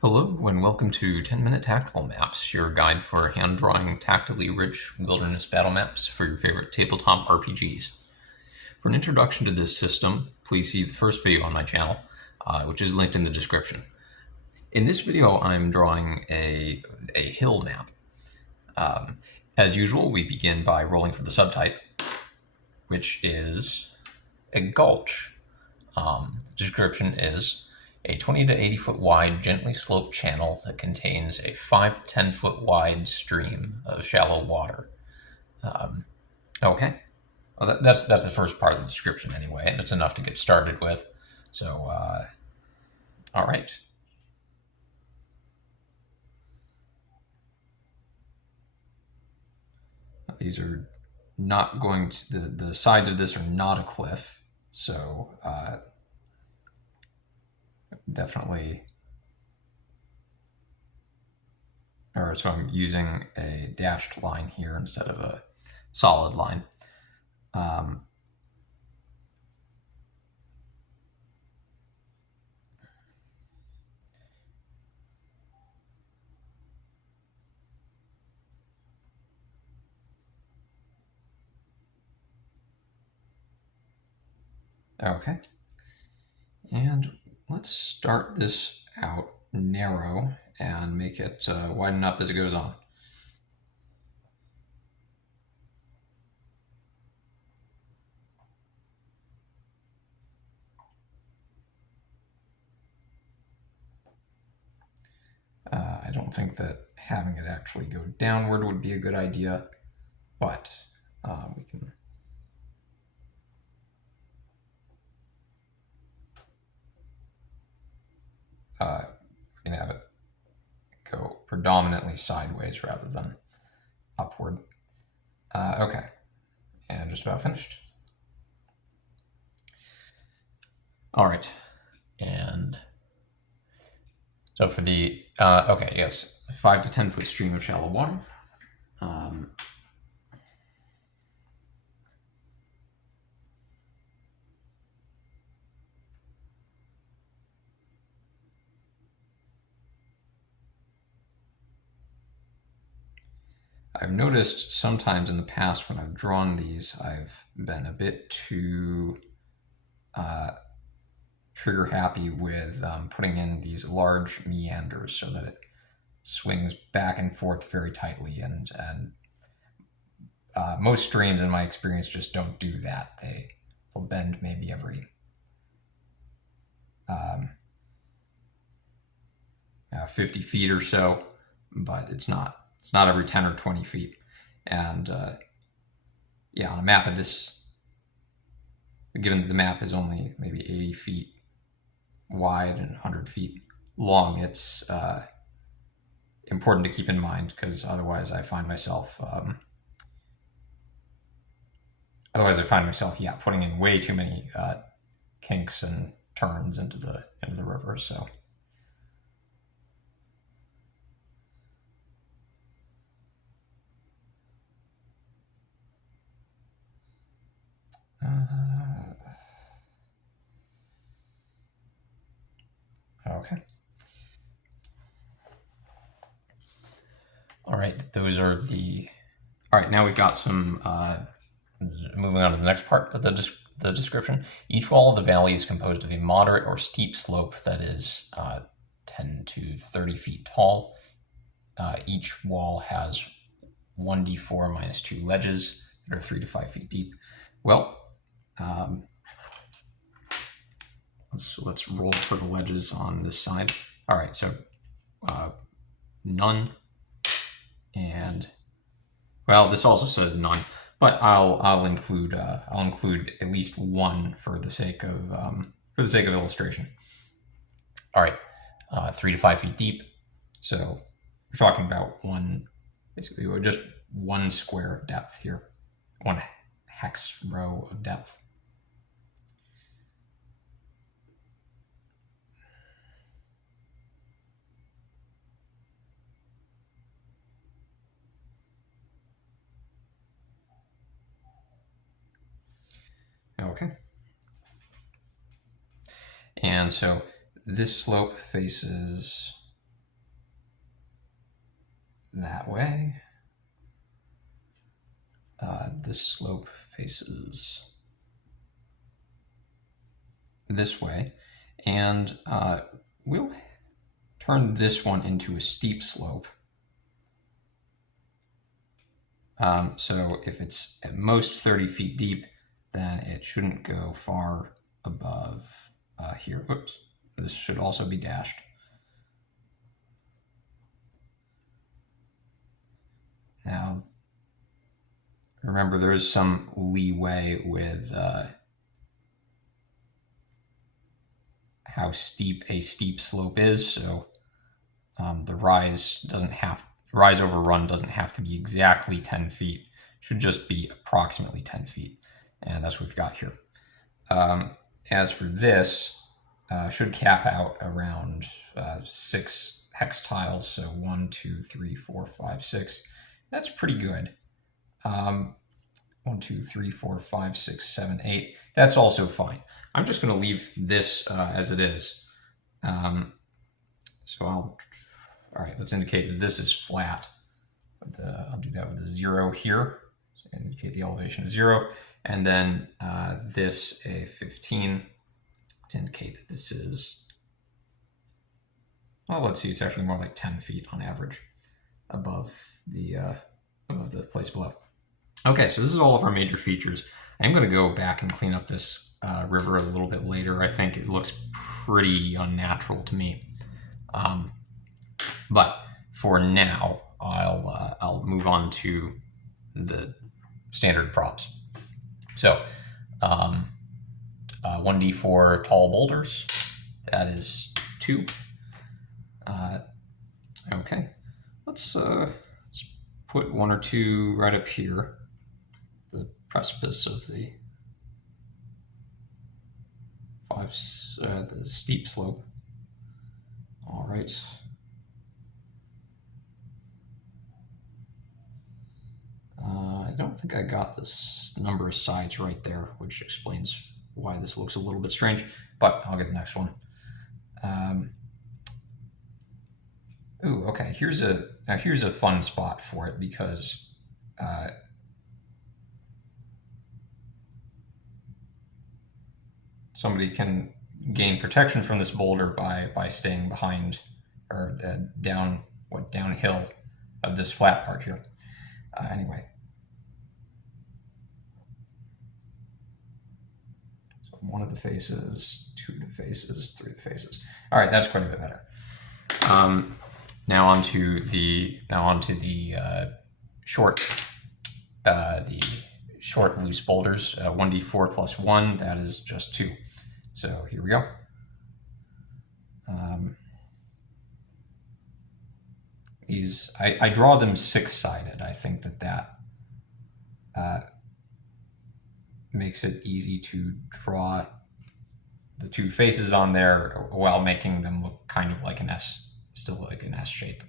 Hello and welcome to 10-Minute Tactical Maps, your guide for hand-drawing tactically rich wilderness battle maps for your favorite tabletop RPGs. For an introduction to this system, please see the first video on my channel, which is linked in the description. In this video, I'm drawing a hill map. As usual, we begin by rolling for the subtype, which is a gulch. Description is a 20 to 80 foot wide, gently sloped channel that contains a 5 to 10 foot wide stream of shallow water. Okay. Well, that's the first part of the description anyway, and it's enough to get started with. So, all right. These are not going to, the sides of this are not a cliff, so definitely, so I'm using a dashed line here instead of a solid line. Okay. And let's start this out narrow and make it widen up as it goes on. I don't think that having it actually go downward would be a good idea, but we can have it go predominantly sideways rather than upward. Okay, and just about finished. All right, and so for the, okay, yes, 5 to 10 foot stream of shallow water. I've noticed sometimes in the past when I've drawn these, I've been a bit too trigger happy with putting in these large meanders so that it swings back and forth very tightly, and most streams in my experience just don't do that. They'll bend maybe every 50 feet or so, but it's not every 10 or 20 feet. And yeah, on a map of this, given that the map is only maybe 80 feet wide and 100 feet long, it's important to keep in mind, because otherwise I find myself putting in way too many kinks and turns into the river. So okay. All right, those are the. All right, now we've got some. Moving on to the next part of the description. Each wall of the valley is composed of a moderate or steep slope that is 10 to 30 feet tall. Each wall has 1d4 minus 2 ledges that are 3 to 5 feet deep. Well, let's roll for the ledges on this side. All right, so none, and well, this also says none, but I'll include at least one for the sake of illustration. All right, 3 to 5 feet deep. So we're talking about basically just one square of depth here, one hex row of depth. Okay. And so this slope faces that way. This slope faces this way, and we'll turn this one into a steep slope. So if it's at most 30 feet deep, then it shouldn't go far above here. Oops, this should also be dashed. Now, remember there is some leeway with how steep a steep slope is, so the rise over run doesn't have to be exactly 10 feet. It should just be approximately 10 feet, and that's what we've got here. As for this, should cap out around 6 hex tiles, so 1, 2, 3, 4, 5, 6. That's pretty good. 1, 2, 3, 4, 5, 6, 7, 8. That's also fine. I'm just going to leave this as it is. So all right, let's indicate that this is flat. I'll do that with a 0 here, so indicate the elevation of 0, and then this a 15 to indicate that this is, well, let's see, it's actually more like 10 feet on average above the place below. Okay, so this is all of our major features. I'm going to go back and clean up this river a little bit later. I think it looks pretty unnatural to me. But for now, I'll move on to the standard props. So 1d4 tall boulders, that is 2. Okay, let's put 1 or 2 right up here, the precipice of the the steep slope. All right. I don't think I got this number of sides right there, which explains why this looks a little bit strange, but I'll get the next one. Ooh, okay, here's a fun spot for it, because somebody can gain protection from this boulder by staying behind or downhill of this flat part here. Anyway, so 1 of the faces, 2 of the faces, 3 of the faces. All right, that's quite a bit better. Now onto the short loose boulders. 1d4 plus 1, that is just 2. So here we go. I draw them 6-sided. I think that makes it easy to draw the 2 faces on there while making them look kind of like an S, still like an S shape.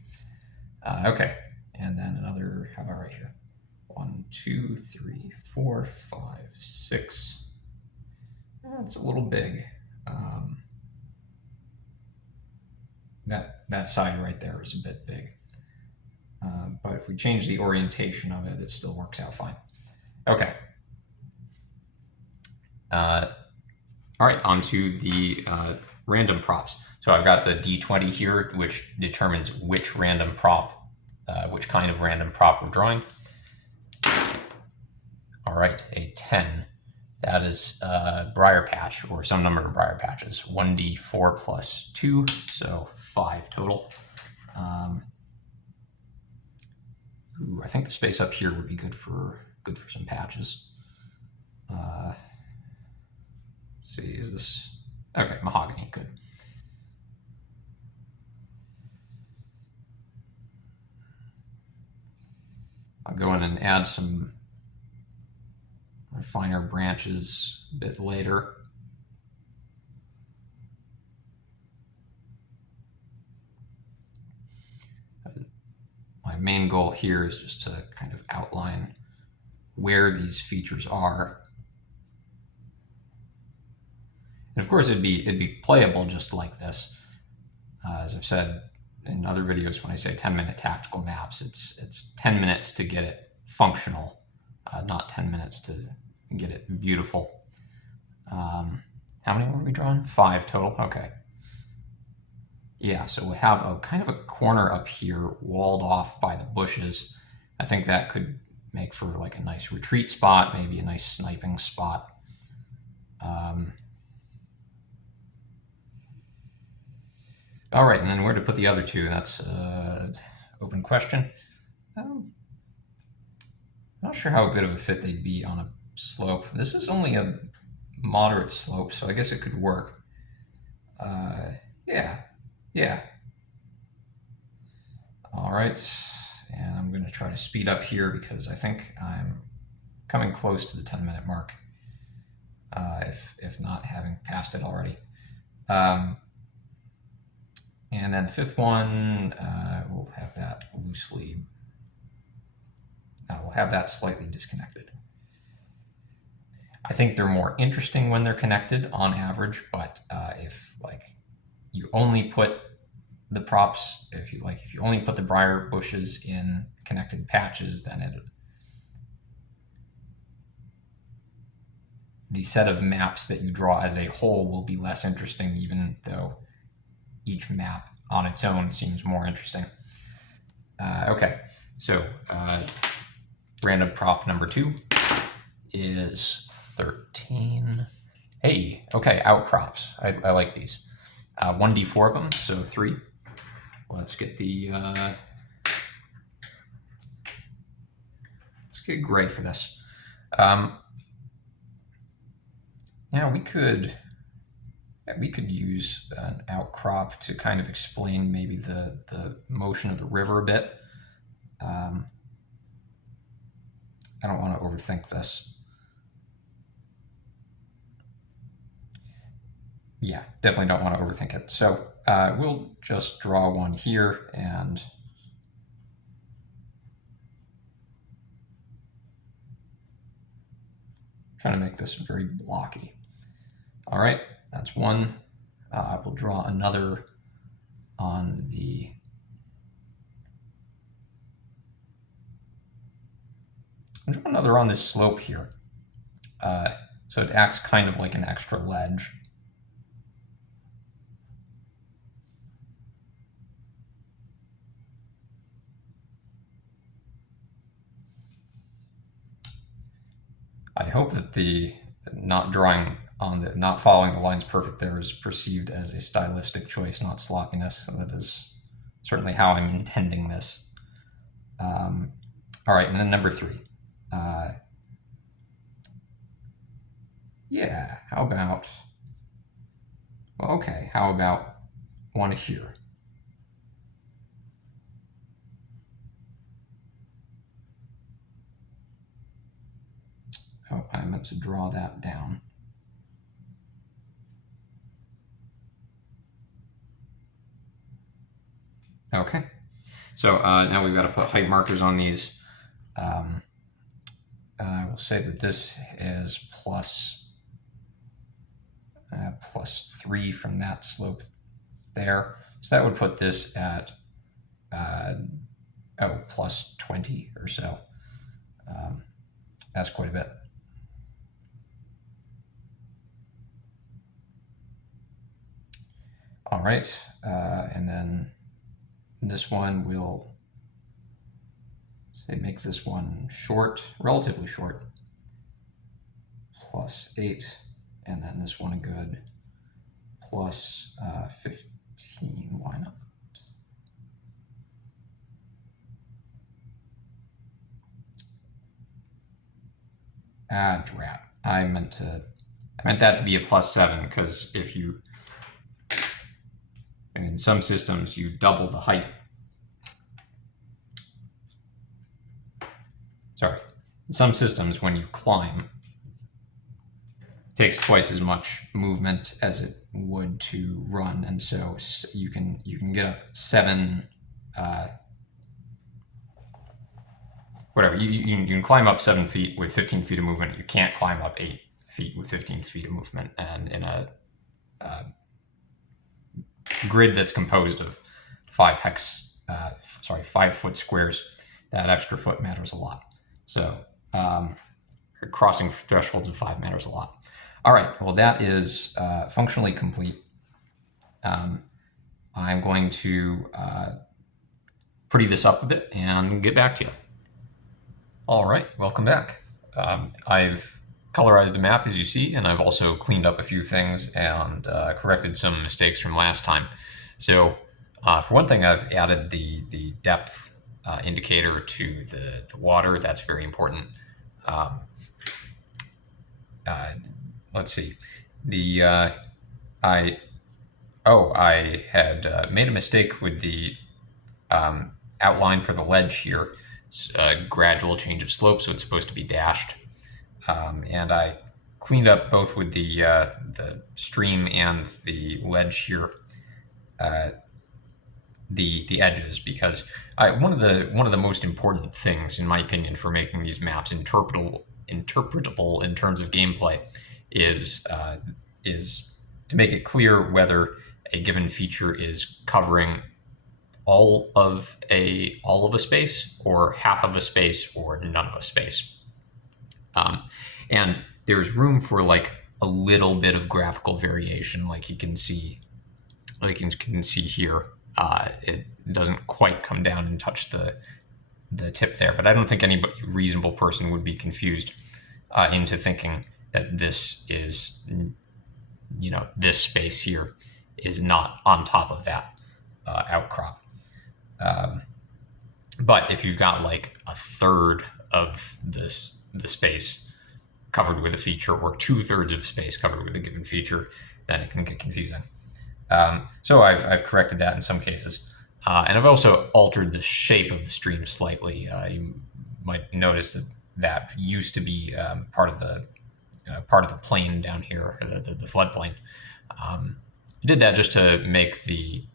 Okay, and then another, how about right here? 1, 2, 3, 4, 5, 6. That's a little big. That side right there is a bit big. But if we change the orientation of it, it still works out fine. Okay. All right, onto the random props. So I've got the D20 here, which determines which random prop, which kind of random prop we're drawing. All right, a 10. That is briar patch, or some number of briar patches. 1d4 plus 2, so 5 total. Ooh, I think the space up here would be good for some patches. Let's see, is this okay? Mahogany, good. I'll go in and add some finer branches a bit later. My main goal here is just to kind of outline where these features are. And of course, it'd be playable just like this. As I've said in other videos when I say 10-minute tactical maps, it's 10 minutes to get it functional, not 10 minutes to get it beautiful. How many were we drawing? 5 total. Okay. Yeah, so we have a kind of a corner up here walled off by the bushes. I think that could make for like a nice retreat spot, maybe a nice sniping spot. All right, and then where to put the other two? That's an open question. I'm not sure how good of a fit they'd be on a slope. This is only a moderate slope, so I guess it could work. Yeah. All right, and I'm going to try to speed up here because I think I'm coming close to the 10-minute mark, if not having passed it already. And then the fifth one, we'll have that loosely. We'll have that slightly disconnected. I think they're more interesting when they're connected on average, but if like you only put the props, if you only put the briar bushes in connected patches, then the set of maps that you draw as a whole will be less interesting, even though each map on its own seems more interesting. Okay, so random prop number 2 is 13. Hey, okay, outcrops. I like these. 1d4 of them, so 3. Let's get the let's get gray for this. Now we could use an outcrop to kind of explain maybe the motion of the river a bit. I don't want to overthink this. Yeah, definitely don't want to overthink it. So we'll just draw one here and try to make this very blocky. All right, that's one. We'll draw another on the I'll draw another on this slope here. So it acts kind of like an extra ledge. I hope that the not following the lines perfect there is perceived as a stylistic choice, not sloppiness. So that is certainly how I'm intending this. All right, and then number 3. Yeah, how about one here? Oh, I meant to draw that down. Okay, so now we've got to put height markers on these. I will say that this is plus 3 from that slope there. So that would put this at plus 20 or so. That's quite a bit. All right, and then this one we'll say make this one short, relatively short, plus 8, and then this one a good plus 15. Why not? Drat. I meant that to be a plus 7 because if you, in some systems you double the height. Sorry, in some systems when you climb, it takes twice as much movement as it would to run, and so you can get up 7. Whatever, you can climb up 7 feet with 15 feet of movement. You can't climb up 8 feet with 15 feet of movement. And in a grid that's composed of 5 foot squares, that extra foot matters a lot. So crossing thresholds of 5 matters a lot. All right, well, that is functionally complete. I'm going to pretty this up a bit and get back to you. All right, welcome back. I've colorized the map, as you see, and I've also cleaned up a few things and corrected some mistakes from last time. So for one thing, I've added the depth indicator to the water. That's very important. Let's see. I had made a mistake with the outline for the ledge here. It's a gradual change of slope, so it's supposed to be dashed. And I cleaned up both with the stream and the ledge here, the edges, because one of the most important things, in my opinion, for making these maps interpretable in terms of gameplay is to make it clear whether a given feature is covering all of a space, or half of a space, or none of a space. And there's room for like a little bit of graphical variation, like you can see here. It doesn't quite come down and touch the tip there, but I don't think any reasonable person would be confused into thinking that this is, this space here is not on top of that outcrop. But if you've got like a third of the space covered with a feature, or 2/3 of space covered with a given feature, then it can get confusing. So I've corrected that in some cases. And I've also altered the shape of the stream slightly. You might notice that used to be part of the plain down here, the floodplain. I did that just to make the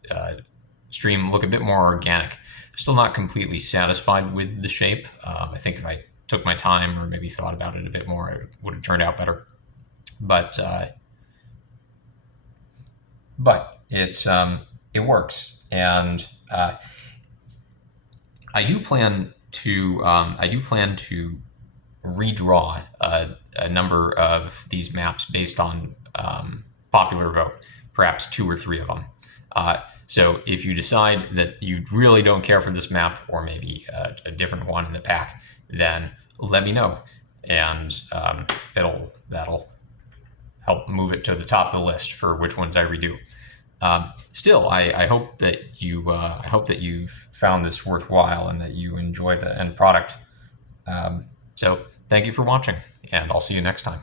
stream look a bit more organic. Still not completely satisfied with the shape. I think if I took my time or maybe thought about it a bit more, it would have turned out better. But it works, and I do plan to redraw a number of these maps based on popular vote, perhaps 2 or 3 of them. So if you decide that you really don't care for this map, or maybe a different one in the pack, then let me know, and that'll help move it to the top of the list for which ones I redo. Still, I hope that you've found this worthwhile and that you enjoy the end product. So thank you for watching, and I'll see you next time.